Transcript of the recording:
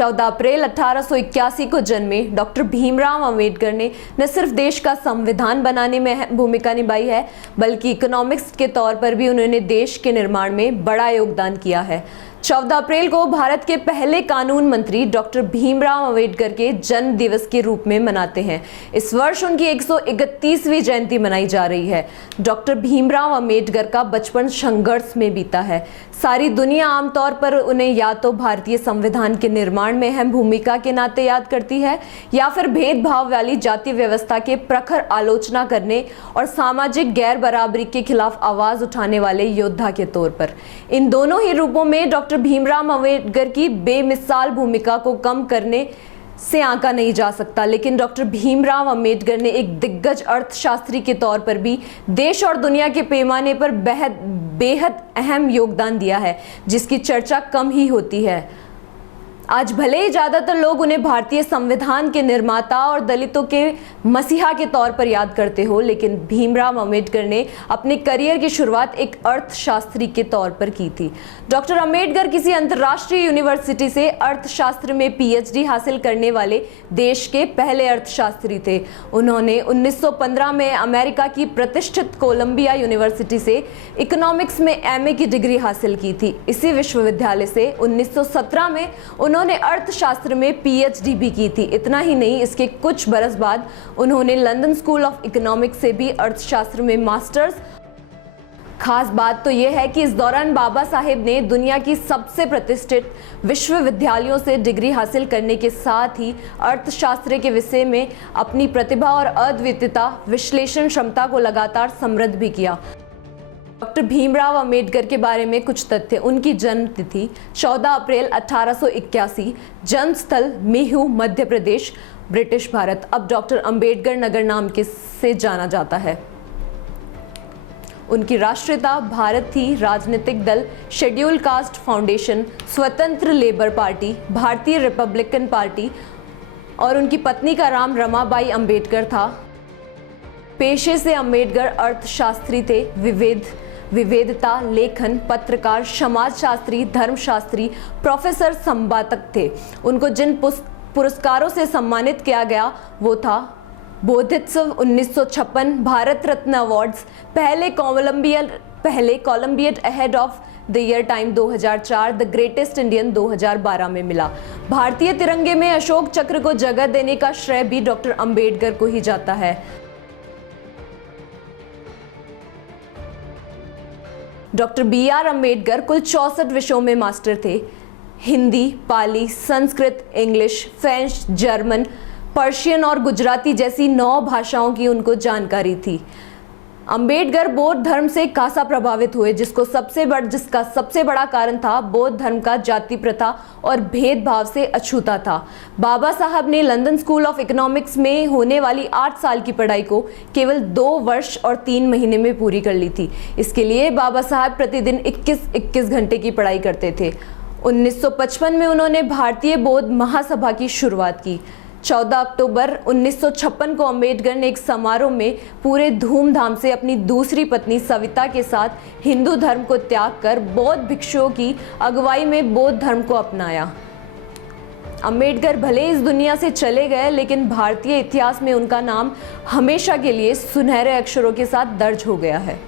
14 अप्रैल 1881 को जन्मे डॉक्टर भीमराव अंबेडकर ने न सिर्फ देश का संविधान बनाने में अहम भूमिका निभाई है, बल्कि इकोनॉमिक्स के तौर पर भी उन्होंने देश के निर्माण में बड़ा योगदान किया है। 14 अप्रैल को भारत के पहले कानून मंत्री डॉक्टर भीमराव अंबेडकर के जन्म दिवस के रूप में मनाते हैं। इस वर्ष उनकी 131वीं जयंती मनाई जा रही है। डॉक्टर भीमराव अंबेडकर का बचपन संघर्ष में बीता है। सारी दुनिया आमतौर पर उन्हें या तो भारतीय संविधान के निर्माण में अहम भूमिका के नाते याद करती है, या फिर भेदभाव वाली जाति व्यवस्था के प्रखर आलोचना करने और सामाजिक गैर बराबरी के खिलाफ आवाज उठाने वाले योद्धा के तौर पर। इन दोनों ही रूपों में डॉक्टर भीमराव अंबेडकर की बेमिसाल भूमिका को कम करने से आंका नहीं जा सकता, लेकिन डॉक्टर भीमराव अंबेडकर ने एक दिग्गज अर्थशास्त्री के तौर पर भी देश और दुनिया के पैमाने पर बेहद अहम योगदान दिया है, जिसकी चर्चा कम ही होती है। आज भले ही ज़्यादातर लोग उन्हें भारतीय संविधान के निर्माता और दलितों के मसीहा के तौर पर याद करते हो, लेकिन भीमराव अंबेडकर ने अपने करियर की शुरुआत एक अर्थशास्त्री के तौर पर की थी। डॉक्टर अंबेडकर किसी अंतर्राष्ट्रीय यूनिवर्सिटी से अर्थशास्त्र में पीएचडी हासिल करने वाले देश के पहले अर्थशास्त्री थे। उन्होंने 1915 में अमेरिका की प्रतिष्ठित कोलंबिया यूनिवर्सिटी से इकोनॉमिक्स में एमए की डिग्री हासिल की थी। इसी विश्वविद्यालय से 1917 में उन्होंने अर्थशास्त्र में पीएचडी भी की थी। इतना ही नहीं, इसके कुछ बरस बाद उन्होंने लंदन स्कूल ऑफ इकोनॉमिक्स से भी अर्थशास्त्र में मास्टर्स। खास बात तो यह है कि इस दौरान बाबा साहेब ने दुनिया की सबसे प्रतिष्ठित विश्वविद्यालयों से डिग्री हासिल करने के साथ ही अर्थशास्त्र के विषय में अपनी प्रतिभा और अद्वितीयता विश्लेषण क्षमता को लगातार समृद्ध भी किया। डॉक्टर भीमराव अंबेडकर के बारे में कुछ तथ्य। उनकी जन्म तिथि 14 अप्रैल 1881, जन्मस्थल मेहू, मध्य प्रदेश, ब्रिटिश भारत। अब डॉक्टर अंबेडकर नगर नाम से जाना जाता है। उनकी राष्ट्रीयता भारत थी। राजनीतिक दल शेड्यूल कास्ट फाउंडेशन, स्वतंत्र लेबर पार्टी, भारतीय रिपब्लिकन पार्टी, और उनकी पत्नी का नाम रमाबाई अंबेडकर था। पेशे से अंबेडकर अर्थशास्त्री थे। विविधता, लेखन, पत्रकार, समाजशास्त्री, धर्मशास्त्री, प्रोफेसर, संपादक थे। उनको जिन पुरस्कारों से सम्मानित किया गया वो था बोधित्सव 1956, भारत रत्न अवार्ड्स, पहले कोलंबियट ahead of the year time 2004, the greatest Indian 2012 में मिला। भारतीय तिरंगे में अशोक चक्र को जगह देने का श्रेय भी डॉक्टर अंबेडकर को ही जाता है। डॉक्टर BR अंबेडकर कुल 64 विषयों में मास्टर थे। Hindi, Pali, Sanskrit, English, French, German, Persian और गुजराती जैसी 9 भाषाओं की उनको जानकारी थी। अंबेडकर बौद्ध धर्म से खासा प्रभावित हुए, जिसका सबसे बड़ा कारण था बौद्ध धर्म का जाति प्रथा और भेदभाव से अछूता था। बाबा साहब ने लंदन स्कूल ऑफ इकोनॉमिक्स में होने वाली 8 साल की पढ़ाई को केवल 2 वर्ष और 3 महीने में पूरी कर ली थी। इसके लिए बाबा साहब प्रतिदिन 21 घंटे की पढ़ाई करते थे। 1955 में उन्होंने भारतीय बौद्ध महासभा की शुरुआत की। 14 अक्टूबर 1956 को अंबेडकर ने एक समारोह में पूरे धूमधाम से अपनी दूसरी पत्नी सविता के साथ हिंदू धर्म को त्याग कर बौद्ध भिक्षुओं की अगुवाई में बौद्ध धर्म को अपनाया। अंबेडकर भले इस दुनिया से चले गए, लेकिन भारतीय इतिहास में उनका नाम हमेशा के लिए सुनहरे अक्षरों के साथ दर्ज हो गया है।